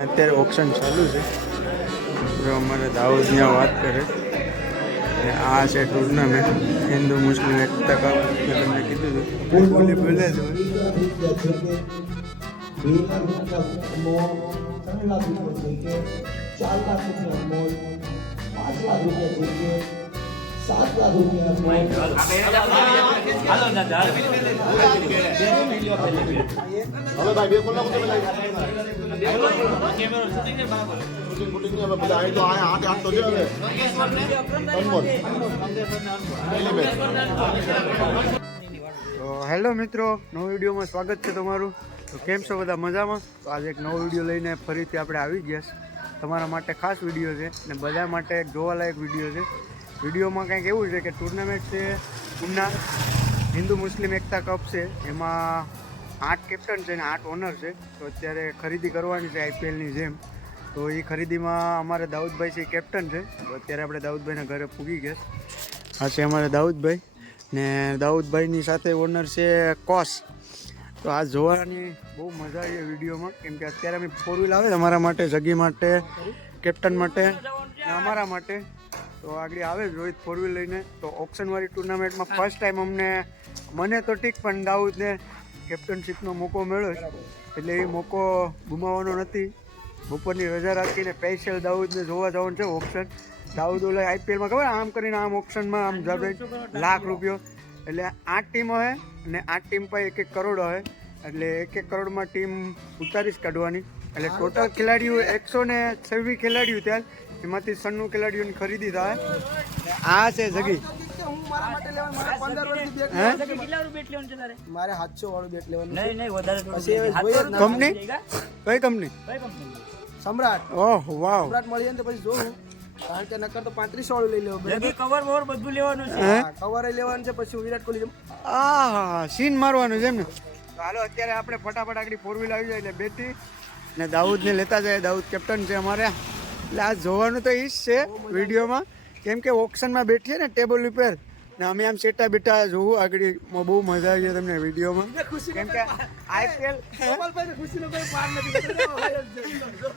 અત્યારે ઓપ્શન ચાલુ છે. જો અમારે દાઉદ ત્યાં વાત કરે. અને આ છે ટુર્નામેન્ટ હિન્દુ મુસ્લિમ એકતા કપ મેં તમને કીધું હતું. બોલી બોલે ભાઈ બે કલાક તો પેલા શૂટિંગ બૂટિંગ નહીં હવે બધા અહીં તો આયા આઠ આઠ તો છે હવે અનમોલ પહેલી મેચ હેલો મિત્રો, નવો વિડીયોમાં સ્વાગત છે તમારું. તો કેમ છો બધા મજામાં? તો આજે એક નવો વીડિયો લઈને ફરીથી આપણે આવી ગયા છે તમારા માટે ખાસ વીડિયો છે અને બધા માટે જોવાલાયક વીડિયો છે. વિડીયોમાં કંઈક એવું છે કે ટુર્નામેન્ટ છે, ઉના, હિન્દુ મુસ્લિમ એકતા કપ છે. એમાં આઠ કેપ્ટન છે ને આઠ ઓનર છે. તો અત્યારે ખરીદી કરવાની છે આઈપીએલની જેમ. તો એ ખરીદીમાં અમારે દાઉદભાઈ છે કેપ્ટન છે. તો અત્યારે આપણે દાઉદભાઈના ઘરે પૂગી ગયા આ છે અમારે દાઉદભાઈ ને દાઉદભાઈની સાથે ઓનર છે કોસ. તો આ જોવાની બહુ મજા આવી વિડીયોમાં. કેમ કે અત્યારે અમે ફોર વ્હીલ આવે અમારા માટે, જગી માટે કેપ્ટન માટે અમારા માટે. તો આગળ આવે રોહિત ફોર વ્હીલ લઈને. તો ઓપ્શનવાળી ટુર્નામેન્ટમાં ફર્સ્ટ ટાઈમ અમને મને તો ઠીક પણ દાઉદને કેપ્ટનશીપનો મોકો મળ્યો એટલે એ મોકો ગુમાવવાનો નથી. બપોરની રજા રાખીને સ્પેશિયલ દાઉદને જોવા જવાનું છે ઓપ્શન દાઉદ ઓલા આઈપીએલમાં ખબર આમ કરીને આમ ઓપ્શનમાં આમ જાવે લાખ રૂપિયો. એટલે આઠ ટીમ હોય અને આઠ ટીમ પર એક એક કરોડ હોય એટલે એક એક કરોડમાં ટીમ ઉતારીસ કાઢવાની. એટલે ટોટલ ખેલાડીઓ એકસો ને છવ્વીસ ખેલાડીઓ ત્યાં એમાંથી સન્નું ખેલાડીઓની ખરીદી થાય. આ છે જગી. હું? મારા સાતસો વાળું બેટ લેવાનું ના. કંપની? કઈ કંપની? સમ્રાટ. ઓહ વાવ. સમ્રાટ મળી જાય ને તો પછી જોઉં કારણ કે નકર તો પાંત્રીસ વાળું લઈ લેવું કવર બવર બધું લેવાનું છે. હે? કવર લેવાનું છે પછી વિરાટ કોહલી જેમ હા સીન મારવાનું છે એમ ને તો હાલો અત્યારે આપણે ફટાફટ આગળ ફોર વ્હીલ આવી જાય એટલે બેટી. ને દાઉદને લેતા જાય. દાઉદ કેપ્ટન છે અમારે. એટલે આ જોવાનું તો જ છે વિડીયોમાં. કેમ કે ઓપ્શનમાં બેઠીએ ને ટેબલ ઉપર. ને અમે આમ સેટા બેઠા જોવું આગળ બહુ મજા આવી તમને વિડીયોમાં. કેમ કે આઈપીએલ ખુશીનો કોઈ પાર નથી.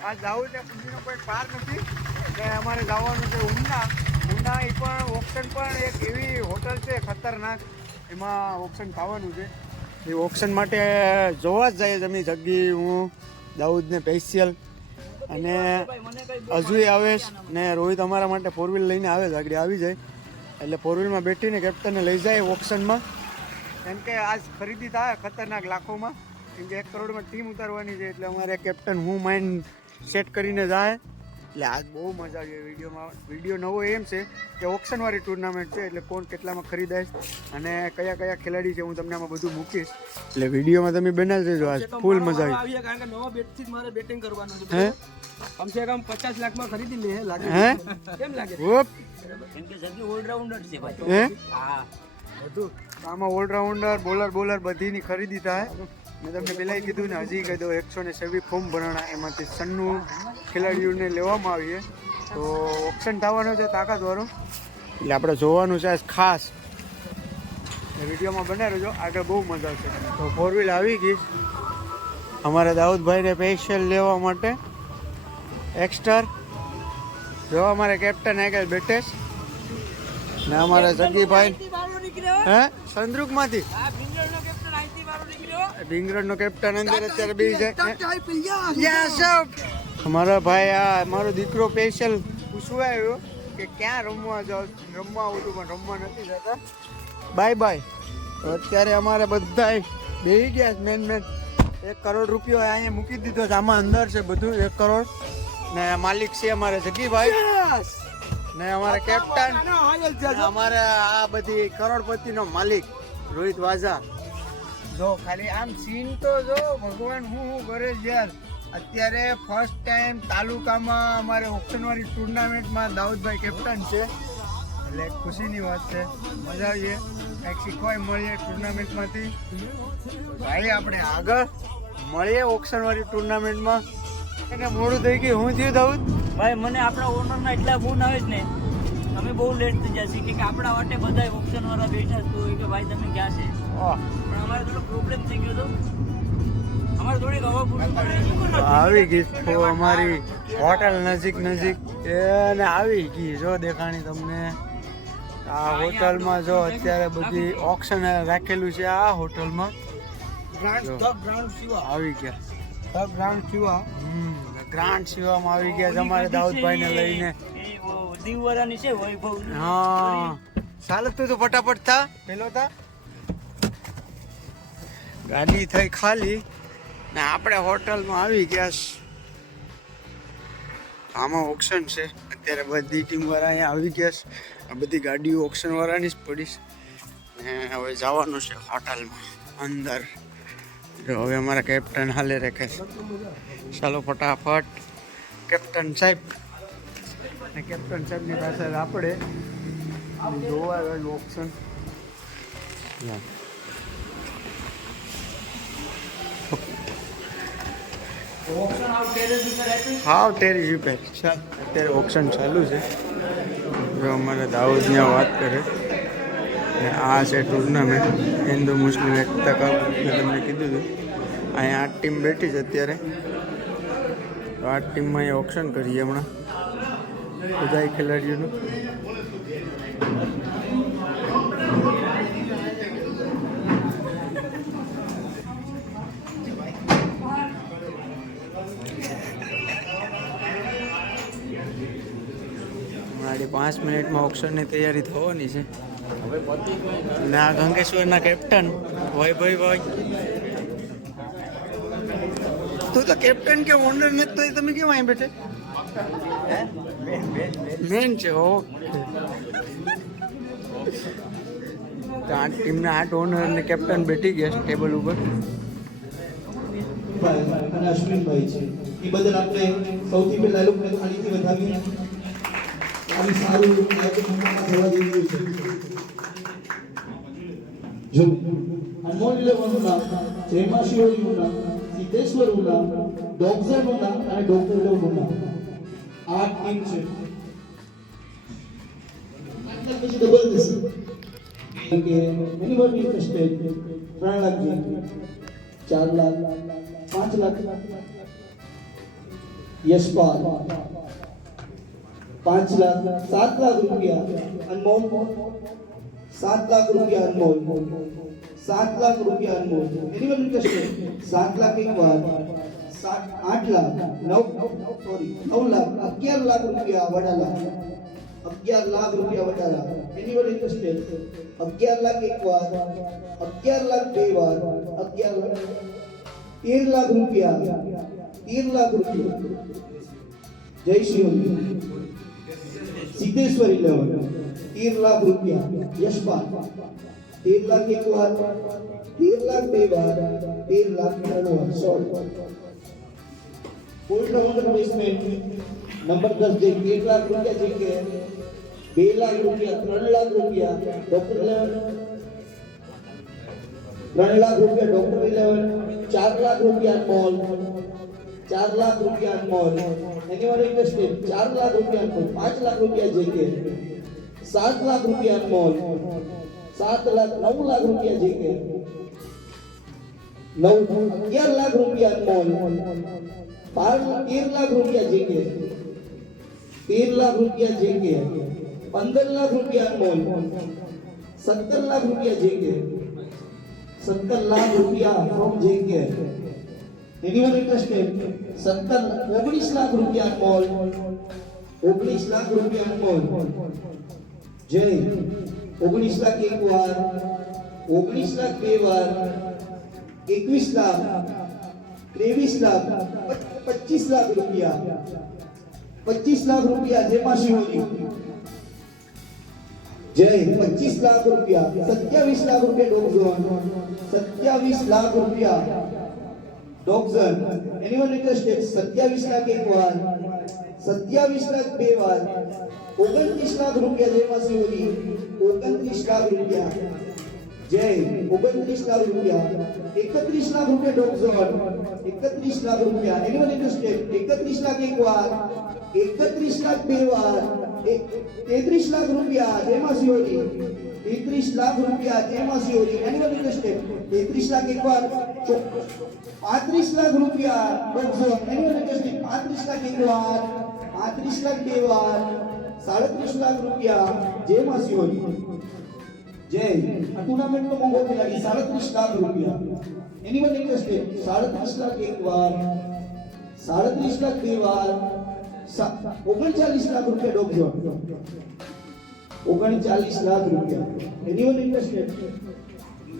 આ જવું છે ખુશીનો કોઈ પાર નથી. એટલે અમારે જવાનું છે ઉમના ઉમના એ પણ ઓપ્શન પણ એક એવી હોટલ છે ખતરનાક. એમાં ઓપ્શન ખાવાનું છે. એ ઓપ્શન માટે જોવા જ જઈએ તમે જગ્ગી હું દાઉદને સ્પેશિયલ અને અજુય આવેશ ને રોહિત અમારા માટે ફોર વ્હીલ લઈને આવે છે. આગળ આવી જાય. એટલે ફોર વ્હીલમાં બેઠીને કેપ્ટનને લઈ જાય ઓપ્શનમાં કેમ કે આજ ખરીદી થાય ખતરનાક લાખોમાં. કેમ કે એક કરોડમાં ટીમ ઉતારવાની છે, એટલે અમારે કેપ્ટન હું માઇન્ડ સેટ કરીને જાય. એટલે આજ બહુ મજા આવી વિડીયોમાં. વીડિયો નવો એમ છે કે ઓપ્શનવાળી ટુર્નામેન્ટ છે એટલે કોણ કેટલામાં ખરીદાય અને કયા કયા ખેલાડી છે હું તમને આમાં બધું મૂકીશ. એટલે વિડીયોમાં તમે બનાવી દેજો આજ ફૂલ મજા આવી. કારણ કે નવા બેટથી જ મારે બેટિંગ કરવાનું છે. હે? કમસે કમ પચાસ લાખમાં ખરીદી લે લાગે હે? કેમ લાગે? ઓપ કેમ કે જગી ઓલરાઉન્ડર છે ભાઈ. હે? હા. બધું. આમાં ઓલરાઉન્ડર બોલર બોલર બધીની ખરીદી થાય. મેં તમને પહેલાં કીધું ને હજી કહી દઉં એકસો ને છવ્વીસ ફોર્મ ભરાણા એમાંથી સન્નું ખેલાડીઓને લેવામાં આવીએ. તો ઓપ્શન થવાનો છે તાકાતવાળો એટલે આપણે જોવાનું છે ખાસ. વિડીયોમાં બને રહેજો આગળ બહુ મજા આવશે. તો ફોર વ્હીલ આવી ગઈ. અમારા દાઉદભાઈને સ્પેશિયલ લેવા માટે એક્સ્ટર જો અમારે કેપ્ટન આગળ છે. ને અમારા જગીભાઈ હે? સંદ્રુકમાંથી. ડિંગરનો કેપ્ટન અંદર અત્યારે બી છે અમારા ભાઈ આ મારો દીકરો સ્પેશિયલ પૂછવા આવ્યો કે ક્યાં રમવા જાવ? રમવા આવું પણ રમવા નથી જતા. બાય બાય અત્યારે અમારે બધા બેહી ગયા મેન મેન એક કરોડ રૂપિયો અહીંયા મૂકી દીધો છે આમાં અંદર છે બધું એક કરોડ. ને માલિક છે અમારે જગીભાઈ ને અમારે કેપ્ટન અમારે આ બધી કરોડપતિનો માલિક રોહિત વાઝા. જો, ખાલી આમ સીન તો જો, ભગવાન હું હું કરે યાર. અત્યારે ફર્સ્ટ ટાઈમ તાલુકામાં અમારે ઓપ્શનવાળી ટુર્નામેન્ટમાં દાઉદભાઈ કેપ્ટન છે. એટલે ખુશીની વાત છે. મજા આવીએ. કંઈક શીખવાય, મળીએ ટુર્નામેન્ટમાંથી ભાઈ, આપણે આગળ મળીએ ઓપ્શનવાળી ટુર્નામેન્ટમાં એને મોડું થઈ ગયું. હું થયું દાઉદ? ભાઈ, મને આપણા ઓનરના એટલા ફોન આવે જ ને. અમે બહુ લેટ થઈ જશે કે આપણા માટે બધા ઓપ્શન વાળા બેઠા હતું કે ભાઈ, તમે ક્યાં છે? પણ અમારે થોડો પ્રોબ્લેમ થઈ ગયો હતો અમારે થોડીક હવા પૂરવી પડે. આવી ગઈ તો અમારી હોટલ નજીક નજીક. એને આવી ગઈ જો દેખાણી તમને. આ હોટલમાં જો અત્યારે બધી ઓક્શન રાખેલું છે આ હોટલમાં. આવી ગયા. ગ્રાન્ડ શિવા હમ ગ્રાન્ડ સિવામાં આવી ગયા તમારે દાઉદભાઈને લઈને. એ દીવવાળાની છે વૈભવ હા. ચાલ તું તો ફટાફટ થા. પેલો થા. ગાડી થઈ ખાલી. ને આપણે હોટલમાં આવી ગયા આમાં ઓક્શન છે. અત્યારે બધી ટીમ વાળા અહીંયા આવી ગયા છે આ બધી ગાડીઓ ઓક્શન વાળાની જ પડી છે ને હવે જવાનું છે હોટલમાં, અંદર. જો હવે અમારા કેપ્ટન હાલે રાખે છે ચાલો ફટાફટ. કેપ્ટન સાહેબ. ને કેપ્ટન સાહેબની પાસે આપણે. જોવા ઓપ્શન હાવ તેરી રિપેર ચાલ અત્યારે ઓપ્શન ચાલુ છે. જો અમારે દાઉદની વાત કરે. આ છે ટુર્નામેન્ટ હિન્દુ, મુસ્લિમ, એકતા કપ મેં તમને કીધું હતું. અહીંયા આઠ ટીમ બેઠી છે અત્યારે. તો આઠ ટીમમાં અહીં ઓપ્શન કરીએ હમણાં. બધા ખેલાડીઓનું. હમણાં પાંચ મિનિટમાં ઓક્શનની તૈયારી થવાની છે. અને આ ગંગેશ્વરના કેપ્ટન વૈભવી ભાઈ. તું તો કેપ્ટન કે ઓનર નથી તો તમે કેમ અહીં બેઠે? મેન છે ઓકે આઠ ટીમના આઠ ઓનર અને કેપ્ટન બેઠી ગયા છે ટેબલ ઉપર. અને અશ્વિનભાઈ છે. એ બદલ આપણે સૌથી પહેલા લોકોને ખાલીથી વધાવીએ આવી સારું આયોજન મોટામાં થવા જઈ રહ્યું છે જો અનમોલ ઇલેવનનું નામ જયમા શિવજીનું નામ, સિદ્ધેશ્વરનું નામ ડોક્ઝરનું નામ અને ડોક્ટર લોનું નામ. આ ટીમ છે. આટલા પછી ડબલ થશે કે યશપાલ. પાંચ લાખ સાત લાખ રૂપિયા અનમોલ સાત લાખ રૂપિયા અનમોલ સાત લાખ રૂપિયા અનમોલ એની વન ઇન્ટરેસ્ટેડ સાત લાખ એક વાર સાત આઠ લાખ નવ સોરી નવ લાખ અગિયાર લાખ રૂપિયા વડાલા અગિયાર લાખ રૂપિયા વડાલા એની વન ઇન્ટરેસ્ટેડ અગિયાર લાખ એક વાર અગિયાર લાખ બે વાર અગિયાર લાખ તેર લાખ રૂપિયા તેર લાખ રૂપિયા જય શિવ સિદ્ધેશ્વર ઇલેવન તેર લાખ રૂપિયા યશપાલ તેર લાખ એક વાર તેર લાખ બે વાર તેર લાખ ત્રણ વાર સોળ ફૂલ રાઉન્ડર બેસમેન્ટ નંબર દસ જે એક લાખ રૂપિયા જે કે બે લાખ રૂપિયા ત્રણ લાખ રૂપિયા ડોક્ટર ઇલેવન ત્રણ લાખ રૂપિયા ડોક્ટર ઇલેવન ચાર લાખ રૂપિયા મોલ ચાર લાખ રૂપિયા મોલ એની વાર ઇન્ડસ્ટ્રી ચાર લાખ રૂપિયા મોલ પાંચ લાખ રૂપિયા જેકે સાત લાખ રૂપિયા મોલ સાત લાખ નવ લાખ રૂપિયા જેકે નવ અગિયાર લાખ રૂપિયા મોલ બાર તેર લાખ રૂપિયા જેકે તેર લાખ રૂપિયા જેકે પંદર લાખ રૂપિયા મોલ સત્તર લાખ રૂપિયા જેકે સત્તર લાખ રૂપિયા ફ્રોમ જે કે એનીવન ઇન્ટરેસ્ટેડ સત્તર ઓગણીસ લાખ રૂપિયા મોલ ઓગણીસ લાખ રૂપિયા મોલ જય ઓગણીસ લાખ એક વાર ઓગણીસ લાખ બે વાર એકવીસ લાખ ત્રેવીસ લાખ પચીસ લાખ રૂપિયા પચીસ લાખ રૂપિયા જેમાં શિવોની જય પચીસ લાખ રૂપિયા સત્યાવીસ લાખ રૂપિયા ડોગઝોન સત્યાવીસ લાખ રૂપિયા ડોગઝન એનીવન ઇન્ટરેસ્ટેડ સત્યાવીસ લાખ એક વાર, સત્યાવીસ લાખ બે વાર, ઓગણત્રીસ લાખ રૂપિયા શિવની ઓગણત્રીસ લાખ રૂપિયા. જય, ઓગણત્રીસ લાખ રૂપિયા. એકત્રીસ લાખ રૂપિયા ડોક્ઝોન એકત્રીસ લાખ રૂપિયા. એનિમલ ઇન્ડસ્ટ્રી એકત્રીસ લાખ એક વાર, એકત્રીસ લાખ બે વાર, એક- તેત્રીસ લાખ રૂપિયા સીઓડી તેત્રીસ લાખ રૂપિયા જેમાં સીઓડી એનિમલ ઇન્ડસ્ટ્રી તેત્રીસ લાખ એક વાર. પાંત્રીસ લાખ રૂપિયા ડોક્ઝોન એનિમલ ઇન્ડસ્ટ્રી પાંત્રીસ લાખ એક વાર પાંત્રીસ લાખ બે વાર સાડત્રીસ લાખ રૂપિયા જેમાં સીઓડી જય આ ટુર્નામેન્ટનો મોંઘો ખેલાડી સાડત્રીસ લાખ રૂપિયા એનિમલ ઇન્ટરેસ્ટેડ સાડત્રીસ લાખ એક વાર સાડત્રીસ લાખ બે વાર સા- ઓગણચાલીસ લાખ રૂપિયા ડોગઝોન ઓગણચાલીસ લાખ રૂપિયા એનિમલ ઇન્ટરેસ્ટેડ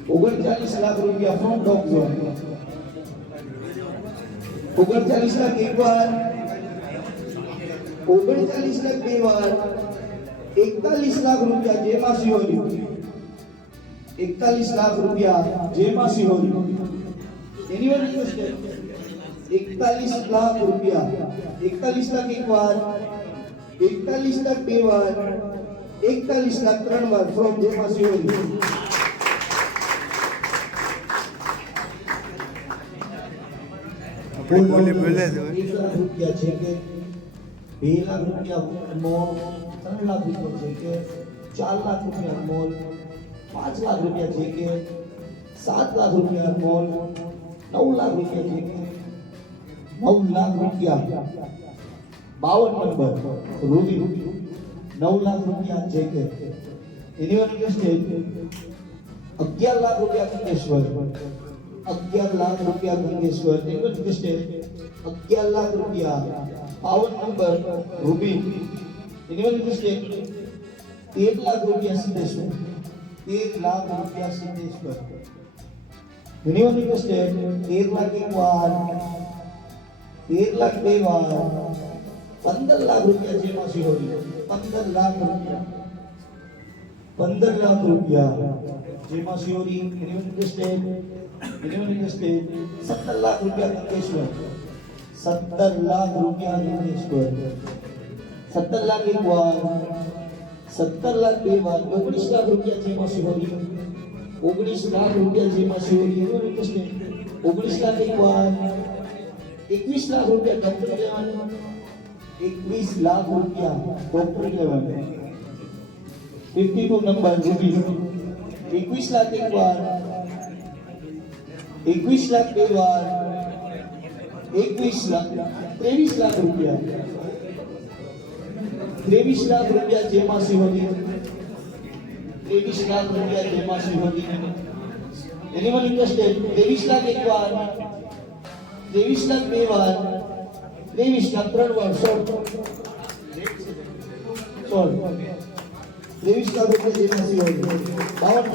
ઓગણચાલીસ લાખ રૂપિયા ફ્રોમ ડોગઝોન ઓગણચાલીસ લાખ એક વાર? ઓગણચાલીસ લાખ બે વાર? એકતાલીસ લાખ રૂપિયા જેમાં સિંહોની એકતાલીસ લાખ રૂપિયા જેમાં સિંહોની એની વાત એકતાલીસ લાખ રૂપિયા. એકતાલીસ લાખ એક વાર. એકતાલીસ લાખ બે વાર. એકતાલીસ લાખ ત્રણ વાર ફ્રોમ જેમાં સિંહોની આપણે બોલી બોલે જ હોય એક લાખ રૂપિયા છે કે બે લાખ રૂપિયા મોલ ત્રણ લાખ રૂપિયા છે કે ચાર લાખ રૂપિયા મોલ પાંચ લાખ રૂપિયા છે કે સાત લાખ રૂપિયા મોલ નવ લાખ રૂપિયા છે કે નવ લાખ રૂપિયા બાવન નંબર રૂબી નવ લાખ રૂપિયા છે કે એની વાત ઇન્ટરેસ્ટેડ અગિયાર લાખ રૂપિયા કંકેશ્વર અગિયાર લાખ રૂપિયા ગંગેશ્વર એનું ઇન્ટરેસ્ટેડ અગિયાર લાખ રૂપિયા પાવન નંબર રૂબી એની વાત ઇન્ટરેસ્ટેડ તેર લાખ રૂપિયા સિદ્ધેશ્વર તેર લાખ રૂપિયા સિદ્ધેશ્વર એની વાત ઇન્ટરેસ્ટેડ તેર લાખ એક વાર તેર લાખ બે વાર પંદર લાખ રૂપિયા જેમાં સિહોરી પંદર લાખ રૂપિયા પંદર લાખ રૂપિયા જેમાં સિયોરી એલિમેન્ટ સ્ટેટ એલિમેન્ટ સ્ટેટ સત્તર લાખ રૂપિયા કંકેશ્વર સત્તર લાખ રૂપિયા કંકેશ્વર સત્તર લાખ એક વાર સત્તર લાખ બે વાર ઓગણીસ લાખ રૂપિયા જેમાં સિયોરી ઓગણીસ લાખ રૂપિયા જેમાં સિયોરી એલિમેન્ટ સ્ટેટ ઓગણીસ લાખ એક વાર એકવીસ લાખ રૂપિયા ડોક્ટર લેવાનું એકવીસ લાખ રૂપિયા ડોક્ટર લેવાનું ફિફ્ટી ટુ નંબર રૂપી એકવીસ લાખ એક વાર. એકવીસ લાખ બે વાર. એકવીસ લાખ. ત્રેવીસ લાખ રૂપિયા. ત્રેવીસ લાખ રૂપિયા જેમાં સિંહોની ત્રેવીસ લાખ રૂપિયા જેમાં સિંહોની એનિમલ ઇન્ટરેસ્ટેડ ત્રેવીસ લાખ એક વાર. ત્રેવીસ લાખ બે વાર. ત્રેવીસ લાખ ત્રણ વાર. સોળ સોળ ત્રેવીસ લાખ રૂપિયા જેમાં સિવાય બાવન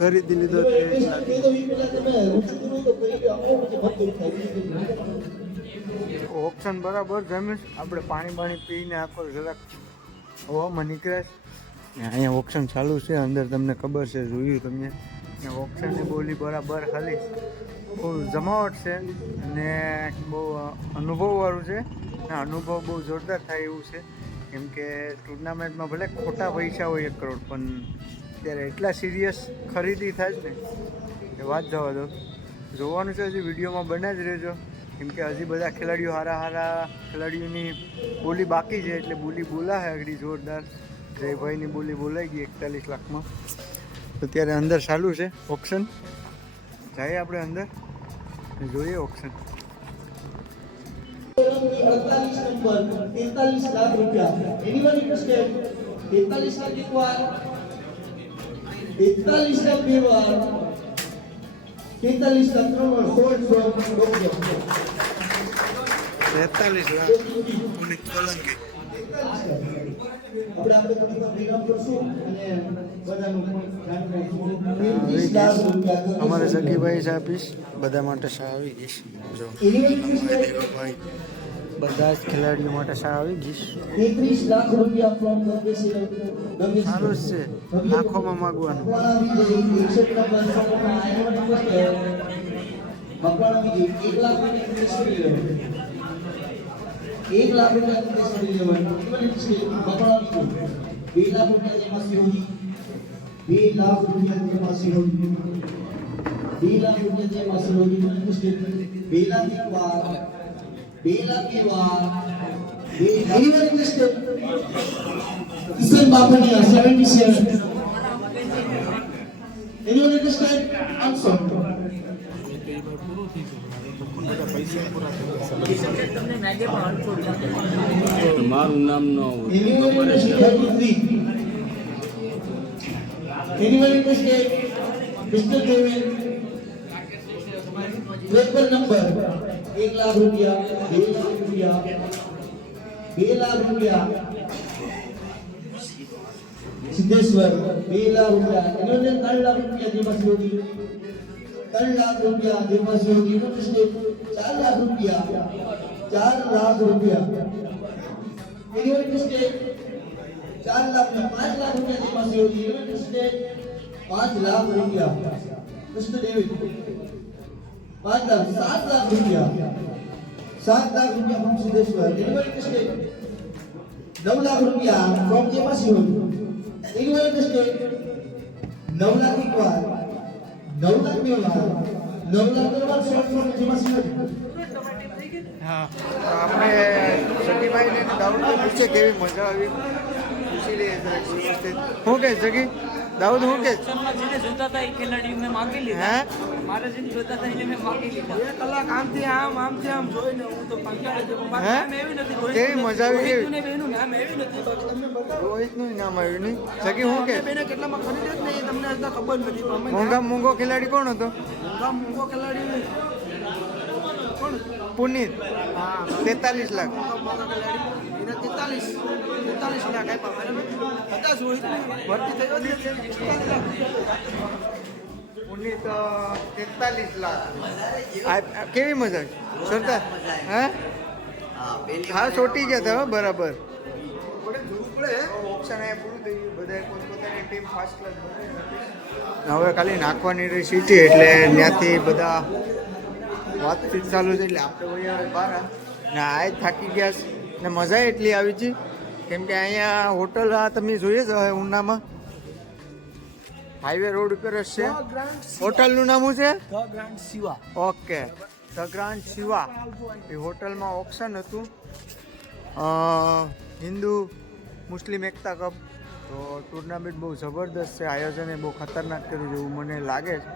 ખરીદી લીધો. ઓપ્શન બરાબર જમીશ આપણે પાણી પાણી પીને આખો જરાક હવામાં નીકળે અહીંયા ઓપ્શન ચાલુ છે. અંદર તમને ખબર છે, જોયું તમને. ને ઓપ્શનની બોલી બરાબર હલી બહુ જમાવટ છે અને બહુ અનુભવવાળું છે. ને અનુભવ બહુ જોરદાર થાય એવું છે. કેમ કે ટુર્નામેન્ટમાં ભલે ખોટા પૈસા હોય એક કરોડ, પણ ત્યારે એટલા સિરિયસ ખરીદી થાય ને એ વાત જવા દો. જોવાનું છે હજી વિડીયોમાં બને જ રહેજો. કેમ કે હજી બધા ખેલાડીઓ હારા હારા ખેલાડીઓની બોલી બાકી છે, એટલે બોલી બોલાશે આગળ જોરદાર. જયભાઈની બોલી બોલાઈ ગઈ એકતાલીસ લાખમાં. તો ત્યારે અંદર ચાલુ છે ઓપ્શન જઈએ આપણે અંદર. જોઈએ ઓપ્શન તેતાલીસ લાખ. રૂપિયા તેતાલીસ લાખ એક વાર તેતાલીસ લાખ બે વાર તેતાલીસ લાખ ત્રણ વાર સોળ સોળ તેતાલીસ લાખ આપણે આપણે કરશું અને બધાનું અમારે સખીભાઈ છે આપીશ બધા માટે શા આવી જઈશ જો બધા જ ખેલાડીઓ માટે શા આવી જઈશ સારું જ છે. લાખોમાં માગવાનું. એક લાખ રૂપિયા રૂપિયા ઇન્ટરેસ્ટ લેવલ મકવાણા બીજી બે લાખ રૂપિયા જેમાં સીઓજી બે લાખ રૂપિયા જેમાં સીઓજી બે લાખ રૂપિયા જેમાં સીઓજી ઇન્ટરેસ્ટ બે લાખ એક વાર. બે લાખ એક વાર. બે લાખ ઇન્ટરેસ્ટ કિશન બાપનિયા 77 Anyone understand? Answer. તમને મેગે પણ હલકો જ મારું નામ ન Anyone interested? 33. Anyone interested? Mr. Devin. Paper number એક લાખ રૂપિયા બે લાખ રૂપિયા બે લાખ રૂપિયા સિદ્ધેશ્વર બે લાખ રૂપિયા એનો ને ત્રણ લાખ રૂપિયા જેમાં સીઓડી ત્રણ લાખ રૂપિયા જેમાં સીઓડી એનો સ્ટેટ ચાર લાખ રૂપિયા ચાર લાખ રૂપિયા એનો સ્ટેટ ચાર લાખ ને પાંચ લાખ રૂપિયા જેમાં સીઓડી એનો સ્ટેટ પાંચ લાખ રૂપિયા મિસ્ટર ડેવિડ પાંચ લાખ સાત લાખ રૂપિયા સાત લાખ રૂપિયા from સિદ્ધેશ્વર એનો સ્ટેટ નવ લાખ રૂપિયા from જેમાં સીઓડી એનો સ્ટેટ નવ લાખ એક વાર નવ લાખ બે વાર નવ લાખ બે વાર શોર્ટ ફોર્મ જેમાં સીઓડી હા. આપણે સગીભાઈને દાઉદ પૂછે કેવી મજા આવી. પૂછી લઈએ શું કહે સગી દાઉદ હું કે? જેને જોતા હતા એ ખેલાડીઓ મેં માગી લીધા. હે? મારે જેને જોતા હતા એને મેં માગી લીધા. બે કલાક આમથી આમ આમથી આમ જોઈને હું તો નામ એવી નથી રોહિત કેવી મજા આવી કેવી? ને બેનું નામ એવી નથી. રોહિતનું ય નામ આવ્યું નહીં. સગી કહે બેને કેટલામાં ખરીદ્યો ને એ તમને હજુ ખબર નથી. મોંઘા મોંઘો ખેલાડી કોણ હતો? મોંઘા મોંઘો ખેલાડી પુનીત. હા. તેતાલીસ લાખ. પુનીત તેતાલીસ લાખ. કેવી મજા સરતા હે? હા ચોટી ગયા હતા બરાબર. હવે ખાલી નાખવાની રહી સીટી એટલે ત્યાંથી બધા વાતચીત ચાલુ છે એટલે આપણે વહી બહાર ને આ થાકી ગયા છે. ને મજા એટલી આવી છે. કેમ કે અહીંયા હોટલ આ તમે જોઈએ જ હવે ઉનામાં. હાઈવે રોડ ઉપર જ છે. હોટલનું નામ શું છે? The grand Shiva. Okay. The grand Shiva. એ હોટલમાં ઓપ્શન હતું. હિન્દુ મુસ્લિમ એકતા કપ. તો ટુર્નામેન્ટ બહુ જબરદસ્ત છે. આયોજન એ બહુ ખતરનાક કર્યું છે એવું મને લાગે છે.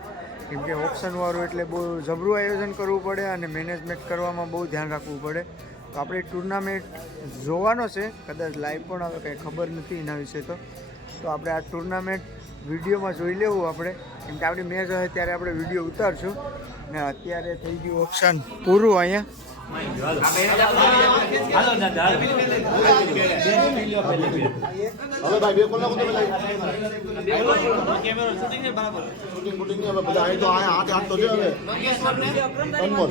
કેમ કે ઓપ્શનવાળું એટલે બહુ જબરું આયોજન કરવું પડે અને મેનેજમેન્ટ કરવામાં બહુ ધ્યાન રાખવું પડે. તો આપણે ટુર્નામેન્ટ જોવાનો છે. કદાચ લાઈવ પણ આવે, કંઈ ખબર નથી એના વિશે તો. તો આપણે આ ટુર્નામેન્ટ વિડીયોમાં જોઈ લેવું આપણે. કેમ કે આપણી મેચ હોય ત્યારે આપણે વીડિયો ઉતારશું. ને અત્યારે થઈ ગયું ઓપ્શન પૂરું અહીંયા. હવે ભાઈ બે કલાક તમે શૂટિંગ બૂટિંગ હવે બધા અહીં તો આયા આઠ આઠ તો છે હવે અનમોલ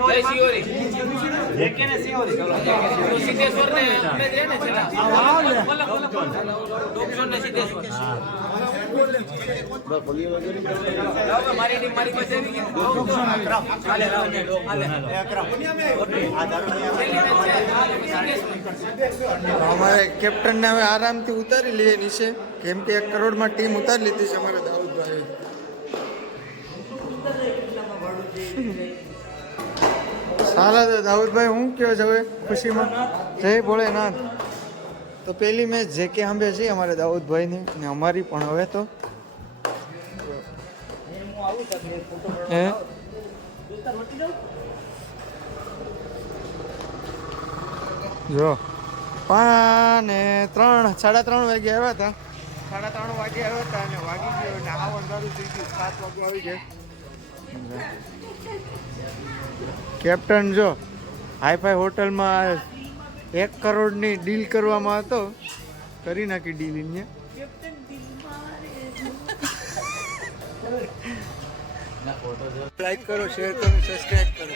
પહેલી મેચ બીજી મેચ બસ પગે વગેરે અમારે કેપ્ટનને હવે આરામથી ઉતારી લઈએ નીચે. કેમ કે એક કરોડમાં ટીમ ઉતારી લીધી છે અમારે દાઉદભાઈ તો દાઉદભાઈ, હું કયો છે ખુશીમાં? જય ભોળેનાથ. તો પેલી મેચ જે કે આંબે છે અમારે દાઉદભાઈની ને અમારી પણ હવે તો. હે? જો. પા ને ત્રણ, સાડા ત્રણ વાગે આવ્યા હતા. સાડા ત્રણ વાગે આવ્યા હતા અને વાગી ગયો અને આ અંધારું થઈ ગયું. સાત વાગે આવી જાય કેપ્ટન જો હાઈફાઈ હોટલમાં એક કરોડની ડીલ કરવામાં હતો. કરી નાખી ડીલ એને લાઈક કરો શેર કરો સબસ્ક્રાઈબ કરો.